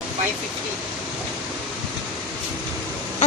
550.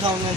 2000.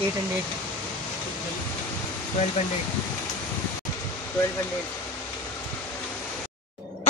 800. 1200.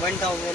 1000.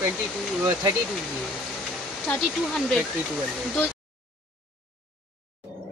3200.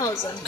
1000.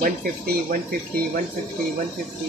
150 150 150 150.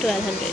1200.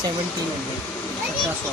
1700. 1700.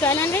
1200.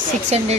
600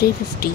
350.